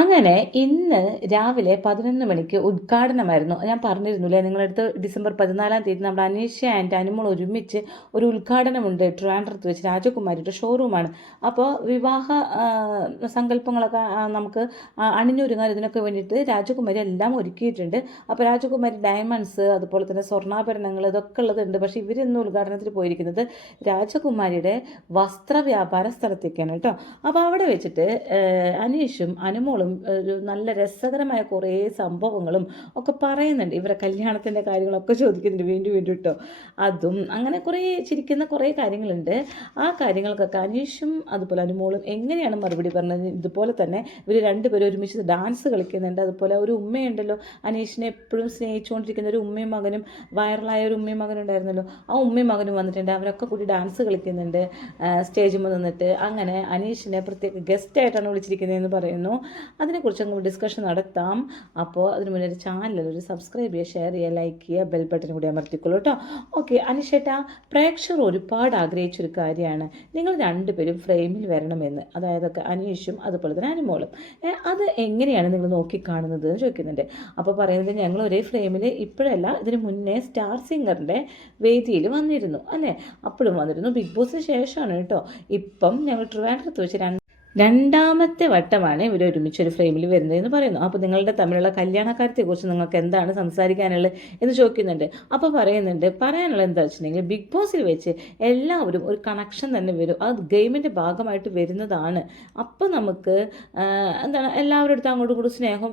അങ്ങനെ ഇന്ന് രാവിലെ 11 മണിക്ക് ഉദ്ഘാടനമായിരുന്നു. ഞാൻ പറഞ്ഞിരുന്നില്ലേ നിങ്ങളടുത്ത് ഡിസംബർ 14-ാം തീയതി നമ്മുടെ അനീഷ ആൻഡ് അനുമോൾ ഒരുമിച്ച് ഒരു ഉദ്ഘാടനമുണ്ട് ട്രിവാൻഡ്രത്ത് വെച്ച്. രാജകുമാരിയുടെ ഷോറൂമാണ്. അപ്പോൾ വിവാഹ സങ്കല്പങ്ങളൊക്കെ നമുക്ക് അണിഞ്ഞൊരുങ്ങാൻ ഇതിനൊക്കെ വേണ്ടിയിട്ട് രാജകുമാരി എല്ലാം ഒരുക്കിയിട്ടുണ്ട്. അപ്പോൾ രാജകുമാരി ഡയമണ്ട്സ് അതുപോലെ തന്നെ സ്വർണ്ണാഭരണങ്ങൾ ഇതൊക്കെ ഉള്ളതുണ്ട്. പക്ഷേ ഇവരിന്ന് ഉദ്ഘാടനത്തിൽ പോയിരിക്കുന്നത് രാജകുമാരിയുടെ വസ്ത്ര വ്യാപാര സ്ഥലത്തേക്കാണ് കേട്ടോ. അപ്പോൾ അവിടെ വെച്ചിട്ട് അനീഷും അനുമോളും ഒരു നല്ല രസകരമായ കുറേ സംഭവങ്ങളും ഒക്കെ പറയുന്നുണ്ട്. ഇവരെ കല്യാണത്തിൻ്റെ കാര്യങ്ങളൊക്കെ ചോദിക്കുന്നുണ്ട് വീണ്ടും വീണ്ടും കേട്ടോ. അതും അങ്ങനെ കുറേ ചിരിക്കുന്ന കുറേ കാര്യങ്ങളുണ്ട്. ആ കാര്യങ്ങൾക്കൊക്കെ അനീഷും അതുപോലെ അനുമോളും എങ്ങനെയാണ് മറുപടി പറഞ്ഞത്. ഇതുപോലെ തന്നെ ഇവർ രണ്ടുപേരും ഒരുമിച്ച് ഡാൻസ് കളിക്കുന്നുണ്ട്. അതുപോലെ ഒരു ഉമ്മയുണ്ടല്ലോ, അനീഷിനെ എപ്പോഴും സ്നേഹിച്ചുകൊണ്ടിരിക്കുന്ന ഒരു ഉമ്മയും മകനും, വൈറലായ ഒരു ഉമ്മയും മകനും ഉണ്ടായിരുന്നല്ലോ, ആ ഉമ്മയും മകനും വന്നിട്ടുണ്ട്. അവരൊക്കെ കൂടി ഡാൻസ് കളിക്കുന്നുണ്ട് സ്റ്റേജിൽ നിന്നിട്ട്. അങ്ങനെ അനീഷിനെ പ്രത്യേക ഗസ്റ്റായിട്ടാണ് വിളിച്ചിരിക്കുന്നതെന്ന് പറയുന്നു. അതിനെക്കുറിച്ച് അങ്ങ് ഡിസ്കഷൻ നടത്താം. അപ്പോൾ അതിന് മുന്നേ ഒരു ചാനൽ ഒരു സബ്സ്ക്രൈബ് ചെയ്യുക, ഷെയർ ചെയ്യുക, ലൈക്ക് ചെയ്യുക, ബെൽ ബട്ടൺ കൂടി അമർത്തിക്കൊള്ളൂ കേട്ടോ. ഓക്കെ അനീഷേട്ടാ, പ്രേക്ഷകർ ഒരുപാട് ആഗ്രഹിച്ചൊരു കാര്യമാണ് നിങ്ങൾ രണ്ടുപേരും ഫ്രെയിമിൽ വരണമെന്ന്. അതായത് അനീഷും അതുപോലെ തന്നെ അനുമോളും. അത് എങ്ങനെയാണ് നിങ്ങൾ നോക്കിക്കാണുന്നത് എന്ന് ചോദിക്കുന്നുണ്ട്. അപ്പോൾ പറയുന്നത് ഞങ്ങൾ ഒരേ ഫ്രെയിമിൽ ഇപ്പോഴല്ല, ഇതിന് മുന്നേ സ്റ്റാർ സിംഗറിൻ്റെ വേദിയിൽ വന്നിരുന്നു അല്ലേ, അപ്പോഴും വന്നിരുന്നു. ബിഗ് ബോസിന് ശേഷമാണ് കേട്ടോ ഇപ്പം ഞങ്ങൾ ട്രിവാൻഡ്രത്ത് വെച്ച് രണ്ടാമത്തെ വട്ടമാണ് ഇവർ ഒരുമിച്ചൊരു ഫ്രെയിമിൽ വരുന്നതെന്ന് പറയുന്നു. അപ്പോൾ നിങ്ങളുടെ തമ്മിലുള്ള കല്യാണക്കാര്യത്തെക്കുറിച്ച് നിങ്ങൾക്ക് എന്താണ് സംസാരിക്കാനുള്ളത് എന്ന് ചോദിക്കുന്നുണ്ട്. അപ്പോൾ പറയാനുള്ളത് എന്താ വെച്ചിട്ടുണ്ടെങ്കിൽ ബിഗ് ബോസിൽ വെച്ച് എല്ലാവരും ഒരു കണക്ഷൻ തന്നെ വരും. അത് ഗെയിമിൻ്റെ ഭാഗമായിട്ട് വരുന്നതാണ്. അപ്പോൾ നമുക്ക് എന്താണ് എല്ലാവരുടെ അടുത്ത് അങ്ങോട്ടും ഇങ്ങോട്ടും സ്നേഹം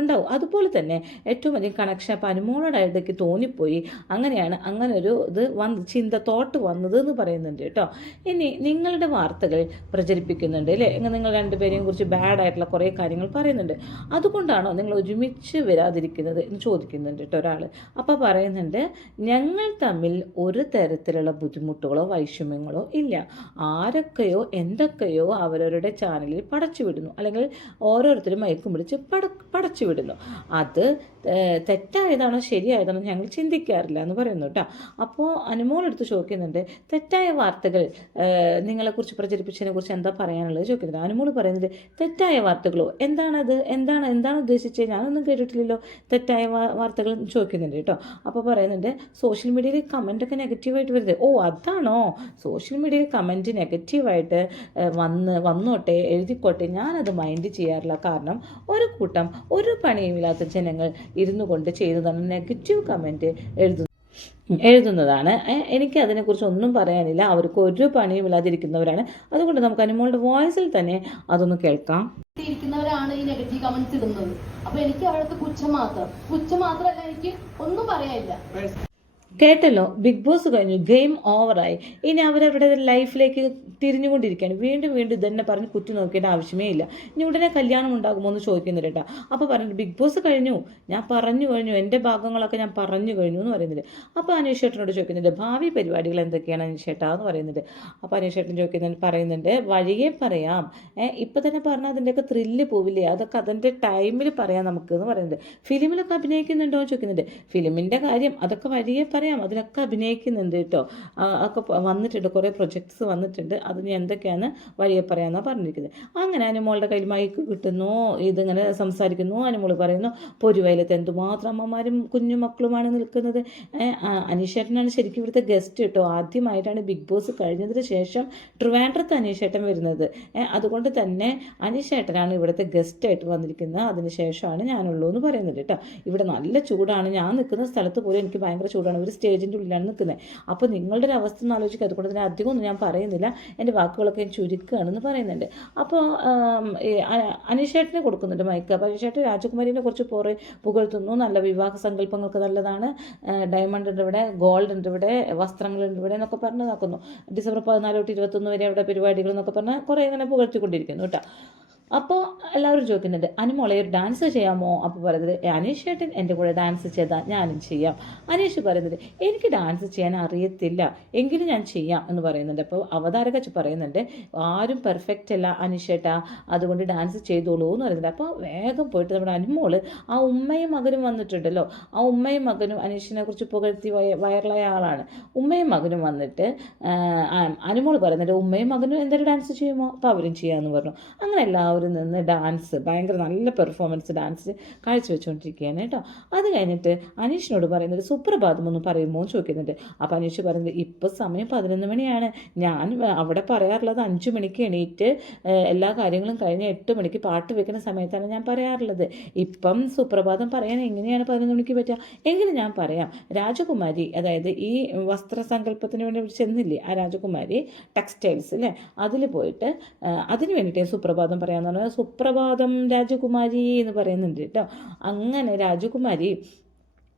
ഉണ്ടാവും. അതുപോലെ തന്നെ ഏറ്റവും വലിയ കണക്ഷൻ അപ്പോൾ അനുമോളോടായിട്ടേക്ക് തോന്നിപ്പോയി. അങ്ങനെയാണ് അങ്ങനെ ഒരു ഇത് തോട്ട് വന്നത് എന്ന് പറയുന്നുണ്ട് കേട്ടോ. ഇനി നിങ്ങളുടെ വാർത്തകൾ പ്രചരിപ്പിക്കുന്നുണ്ട് അല്ലേ, നിങ്ങൾ രണ്ടുപേരെയും കുറിച്ച് ബാഡായിട്ടുള്ള കുറേ കാര്യങ്ങൾ പറയുന്നുണ്ട്. അതുകൊണ്ടാണോ നിങ്ങൾ ഒരുമിച്ച് വരാതിരിക്കുന്നത് എന്ന് ചോദിക്കുന്നുണ്ട് കേട്ടോ ഒരാൾ. അപ്പോൾ പറയുന്നുണ്ട് ഞങ്ങൾ തമ്മിൽ ഒരു തരത്തിലുള്ള ബുദ്ധിമുട്ടുകളോ വൈഷമ്യങ്ങളോ ഇല്ല. ആരൊക്കെയോ എന്തൊക്കെയോ അവരവരുടെ ചാനലിൽ പടച്ചു വിടുന്നു, അല്ലെങ്കിൽ ഓരോരുത്തരും മയക്കും പിടിച്ച് പടച്ചു വിടുന്നു. അത് തെറ്റായതാണോ ശരിയായതാണോ ഞങ്ങൾ ചിന്തിക്കാറില്ല എന്ന് പറയുന്നു കേട്ടോ. അപ്പോൾ അനുമോളെടുത്ത് ചോദിക്കുന്നുണ്ട് തെറ്റായ വാർത്തകൾ നിങ്ങളെക്കുറിച്ച് പ്രചരിപ്പിച്ചതിനെ കുറിച്ച് എന്താ പറയാനുള്ളത് ചോദിക്കുന്നുണ്ട്. അനുമോൾ പറയുന്നത് തെറ്റായ വാർത്തകളോ, എന്താണ് ഉദ്ദേശിച്ചത്, ഞാനൊന്നും കേട്ടിട്ടില്ലല്ലോ തെറ്റായ വാർത്തകൾ ചോദിക്കുന്നുണ്ട് കേട്ടോ. അപ്പോൾ പറയുന്നുണ്ട് സോഷ്യൽ മീഡിയയിൽ കമൻറ്റൊക്കെ നെഗറ്റീവായിട്ട് വരുന്നത്. ഓ അതാണോ, സോഷ്യൽ മീഡിയയിൽ കമൻറ്റ് നെഗറ്റീവായിട്ട് വന്നോട്ടെ എഴുതിക്കോട്ടെ, ഞാനത് മൈൻഡ് ചെയ്യാറില്ല. കാരണം ഒരു കൂട്ടം ഒരു പണിയുമില്ലാത്ത ജനങ്ങൾ ഇരുന്നു കൊണ്ട് ചെയ്യുന്നതാണ് നെഗറ്റീവ് കമൻറ്റ് എഴുതുന്നതാണ്. എനിക്ക് അതിനെക്കുറിച്ച് ഒന്നും പറയാനില്ല. അവർക്ക് ഒരു പണിയും ഇല്ലാതിരിക്കുന്നവരാണ്. അതുകൊണ്ട് നമുക്ക് അനുമോളുടെ വോയിസിൽ തന്നെ അതൊന്ന് കേൾക്കാം. ഇരിക്കുന്നവരാണ് ഈ നെഗറ്റീവ് കമന്റ്സ് ഇടുന്നത്. അപ്പൊ എനിക്ക് അവിടുത്തെ പുച്ഛം മാത്രമല്ല, എനിക്ക് ഒന്നും പറയാനില്ല. കേട്ടല്ലോ, ബിഗ് ബോസ് കഴിഞ്ഞു, ഗെയിം ഓവറായി. ഇനി അവരവരുടെ ലൈഫിലേക്ക് തിരിഞ്ഞുകൊണ്ടിരിക്കുകയാണ്. വീണ്ടും ഇതന്നെ പറഞ്ഞ് കുറ്റി നോക്കേണ്ട ആവശ്യമേ ഇല്ല. ഇനി ഉടനെ കല്യാണം ഉണ്ടാകുമോ എന്ന് ചോദിക്കുന്നുണ്ട് കേട്ടോ. അപ്പോൾ പറഞ്ഞു ബിഗ് ബോസ് കഴിഞ്ഞു, ഞാൻ പറഞ്ഞു കഴിഞ്ഞു, എൻ്റെ ഭാഗങ്ങളൊക്കെ ഞാൻ പറഞ്ഞു കഴിഞ്ഞു എന്ന് പറയുന്നുണ്ട്. അപ്പോൾ അനീഷേട്ടനോട് ചോദിക്കുന്നുണ്ട് ഭാവി പരിപാടികൾ എന്തൊക്കെയാണ് അനീഷേട്ടാ എന്ന് പറയുന്നുണ്ട്. അപ്പോൾ അനീഷേട്ടൻ പറയുന്നുണ്ട് വഴിയെ പറയാം, ഇപ്പം തന്നെ പറഞ്ഞാൽ അതിൻ്റെയൊക്കെ ത്രില്ല് പോവില്ലേ, അതൊക്കെ അതിൻ്റെ ടൈമിൽ പറയാം നമുക്ക് എന്ന് പറയുന്നുണ്ട്. ഫിലിമിലൊക്കെ അഭിനയിക്കുന്നുണ്ടോ എന്ന് ചോദിക്കുന്നുണ്ട്. ഫിലിമിൻ്റെ കാര്യം അതൊക്കെ വഴിയെ പറയാം, അതിലൊക്കെ അഭിനയിക്കുന്നുണ്ട് കേട്ടോ. ഒക്കെ വന്നിട്ടുണ്ട്, കുറേ പ്രൊജക്ട്സ് വന്നിട്ടുണ്ട്. അതിന് എന്തൊക്കെയാണ് വഴിയെ പറയാമെന്നാണ് പറഞ്ഞിരിക്കുന്നത്. അങ്ങനെ അനുമോളുടെ കയ്യിൽ മൈക്ക് കിട്ടുന്നു, ഇതിങ്ങനെ സംസാരിക്കുന്നു. അനുമോൾ പറയുന്നു പൊരുവയലത്ത് എന്തുമാത്രം അമ്മമാരും കുഞ്ഞു മക്കളുമാണ് നിൽക്കുന്നത്. അനീഷേട്ടനാണ് ശരിക്കും ഇവിടുത്തെ ഗസ്റ്റ് കേട്ടോ. ആദ്യമായിട്ടാണ് ബിഗ് ബോസ് കഴിഞ്ഞതിന് ശേഷം ട്രിവാൻഡ്രത്ത് അനീഷേട്ടൻ വരുന്നത്. അതുകൊണ്ട് തന്നെ അനീഷേട്ടനാണ് ഇവിടുത്തെ ഗസ്റ്റായിട്ട് വന്നിരിക്കുന്നത്. അതിന് ശേഷമാണ് ഞാനുള്ളൂ എന്ന് പറയുന്നത് കേട്ടോ. ഇവിടെ നല്ല ചൂടാണ്, ഞാൻ നിൽക്കുന്ന സ്ഥലത്ത് പോലും എനിക്ക് ഭയങ്കര ചൂടാണ്. ഒരു സ്റ്റേജിൻ്റെ ഉള്ളിലാണ് നിൽക്കുന്നത്. അപ്പോൾ നിങ്ങളുടെ ഒരു അവസ്ഥ ഒന്ന് ആലോചിക്കുക. അതുകൊണ്ട് തന്നെ അധികമൊന്നും ഞാൻ പറയുന്നില്ല, എൻ്റെ വാക്കുകളൊക്കെ ഞാൻ ചുരുക്കുകയാണെന്ന് പറയുന്നുണ്ട്. അപ്പോൾ അനീഷേട്ടനെ കൊടുക്കുന്നുണ്ട് മൈക്ക്. അപ്പോൾ അനീഷേട്ടൻ രാജകുമാരിനെ കുറിച്ച് പുകഴ്ത്തുന്നു. നല്ല വിവാഹ സങ്കല്പങ്ങൾക്ക് നല്ലതാണ്, ഡയമണ്ട് ഉണ്ട് ഇവിടെ, ഗോൾഡ് ഉണ്ട് ഇവിടെ, വസ്ത്രങ്ങളുണ്ട് ഇവിടെ എന്നൊക്കെ പറഞ്ഞ് നോക്കുന്നു. ഡിസംബർ 14 തൊട്ട് 21 വരെ അവിടെ പരിപാടികൾ എന്നൊക്കെ പറഞ്ഞാൽ കുറേ ഇങ്ങനെ പുകഴ്ത്തിക്കൊണ്ടിരിക്കുന്നു കേട്ടോ. അപ്പോൾ എല്ലാവരും ചോദിക്കുന്നുണ്ട് അനുമോളെ ഒരു ഡാൻസ് ചെയ്യാമോ. അപ്പോൾ പറയുന്നത് അനീഷ് ചേട്ടൻ എൻ്റെ കൂടെ ഡാൻസ് ചെയ്താൽ ഞാനും ചെയ്യാം. അനീഷ് പറയുന്നത് എനിക്ക് ഡാൻസ് ചെയ്യാൻ അറിയത്തില്ല, എങ്കിലും ഞാൻ ചെയ്യാം എന്ന് പറയുന്നുണ്ട്. അപ്പോൾ അവതാരക പറയുന്നുണ്ട് ആരും പെർഫെക്റ്റ് അല്ല അനീഷ് ചേട്ടാ, അതുകൊണ്ട് ഡാൻസ് ചെയ്തോളൂ എന്ന് പറയുന്നുണ്ട്. അപ്പോൾ വേഗം പോയിട്ട് നമ്മുടെ അനുമോള് ആ ഉമ്മയും മകനും വന്നിട്ടുണ്ടല്ലോ, ആ ഉമ്മയും മകനും അനീഷിനെ കുറിച്ച് പുകഴ്ത്തി വൈറലായ ആളാണ്. ഉമ്മയും മകനും വന്നിട്ട് അനുമോള് പറയുന്നുണ്ട് ഉമ്മയും മകനും എന്തൊരു ഡാൻസ് ചെയ്യുമോ, അപ്പോൾ അവരും ചെയ്യാമെന്ന് പറഞ്ഞു. അങ്ങനെ എല്ലാവരും നിന്ന് ഡാൻസ് ഭയങ്കര നല്ല പെർഫോമൻസ് ഡാൻസ് കാഴ്ചവെച്ചുകൊണ്ടിരിക്കുകയാണ് കേട്ടോ. അത് കഴിഞ്ഞിട്ട് അനീഷിനോട് പറയുന്നത് സുപ്രഭാതം ഒന്ന് പറയുമോ എന്ന് ചോദിക്കുന്നുണ്ട്. അപ്പോൾ അനീഷ് പറയുന്നത് ഇപ്പോൾ സമയം 11 മണിയാണ്, ഞാൻ അവിടെ പറയാറുള്ളത് 5 മണിക്ക് എണീറ്റ് എല്ലാ കാര്യങ്ങളും കഴിഞ്ഞ് 8 മണിക്ക് പാട്ട് വെക്കുന്ന സമയത്താണ് ഞാൻ പറയാറുള്ളത്. ഇപ്പം സുപ്രഭാതം പറയാൻ എങ്ങനെയാണ് 11 മണിക്ക് പറ്റുക? എങ്കിലും ഞാൻ പറയാം. രാജകുമാരി, അതായത് ഈ വസ്ത്രസങ്കല്പത്തിന് വേണ്ടി ചെന്നില്ലേ ആ രാജകുമാരി ടെക്സ്റ്റൈൽസ് അല്ലേ, അതിൽ പോയിട്ട് അതിന് വേണ്ടിയിട്ട് സുപ്രഭാതം പറയാമെന്ന് പറഞ്ഞാൽ സുപ്രഭാതം രാജകുമാരി എന്ന് പറയുന്നുണ്ട് കേട്ടോ. അങ്ങനെ രാജകുമാരി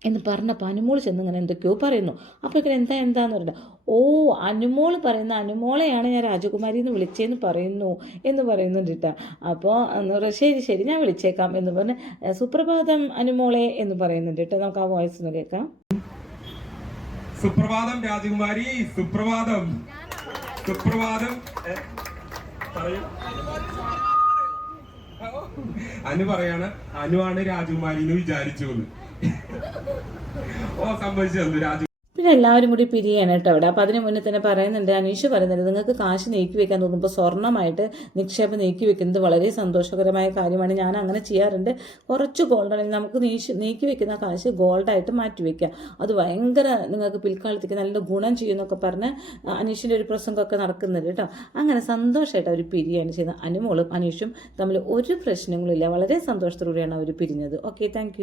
എന്ന് പറഞ്ഞപ്പോൾ അനുമോൾ ചെന്ന് ഇങ്ങനെ എന്തൊക്കെയോ പറയുന്നു. അപ്പോൾ ഇങ്ങനെ എന്താന്ന് പറഞ്ഞിട്ട്, ഓ അനുമോൾ പറയുന്ന അനുമോളെയാണ് ഞാൻ രാജകുമാരി എന്ന് വിളിച്ചതെന്ന് പറയുന്നു എന്ന് പറയുന്നുണ്ട് കേട്ടോ. അപ്പോൾ എന്ന് പറയാം, ശരി ശരി ഞാൻ വിളിച്ചേക്കാം എന്ന് പറഞ്ഞ് സുപ്രഭാതം അനുമോളെ എന്ന് പറയുന്നുണ്ട് കേട്ടോ. നമുക്ക് ആ വോയിസ് ഒന്ന് കേൾക്കാം. സുപ്രഭാതം രാജകുമാരി, സുപ്രഭാതം സുപ്രഭാതം. അനു പറയാണ് അനുവാണ് രാജകുമാരി എന്ന് വിചാരിച്ചു. ഓ സംഭവിച്ചു രാജ. പിന്നെ എല്ലാവരും കൂടി പിരിയാണ് കേട്ടോ അവിടെ. അപ്പോൾ അതിന് മുന്നേ തന്നെ പറയുന്നുണ്ട്, അനീഷ് പറയുന്നുണ്ട്, നിങ്ങൾക്ക് കാശ് നീക്കി വെക്കാൻ തോന്നുമ്പോൾ സ്വർണ്ണമായിട്ട് നിക്ഷേപം നീക്കി വെക്കുന്നത് വളരെ സന്തോഷകരമായ കാര്യമാണ്. ഞാൻ അങ്ങനെ ചെയ്യാറുണ്ട്. കുറച്ച് ഗോൾഡാണെങ്കിൽ നമുക്ക് നീക്കി വെക്കുന്ന കാശ് ഗോൾഡായിട്ട് മാറ്റി വയ്ക്കുക. അത് ഭയങ്കര നിങ്ങൾക്ക് പിൽക്കാലത്തേക്ക് നല്ല ഗുണം ചെയ്യുമെന്നൊക്കെ പറഞ്ഞ് അനീഷിൻ്റെ ഒരു പ്രസംഗമൊക്കെ നടക്കുന്നുണ്ട് കേട്ടോ. അങ്ങനെ സന്തോഷമായിട്ട് അവർ പിരിയാണ് ചെയ്യുന്നത്. അനുമോളും അനീഷും തമ്മിൽ ഒരു പ്രശ്നങ്ങളില്ല, വളരെ സന്തോഷത്തോടെയാണ് അവർ പിരിഞ്ഞത്. Okay, thank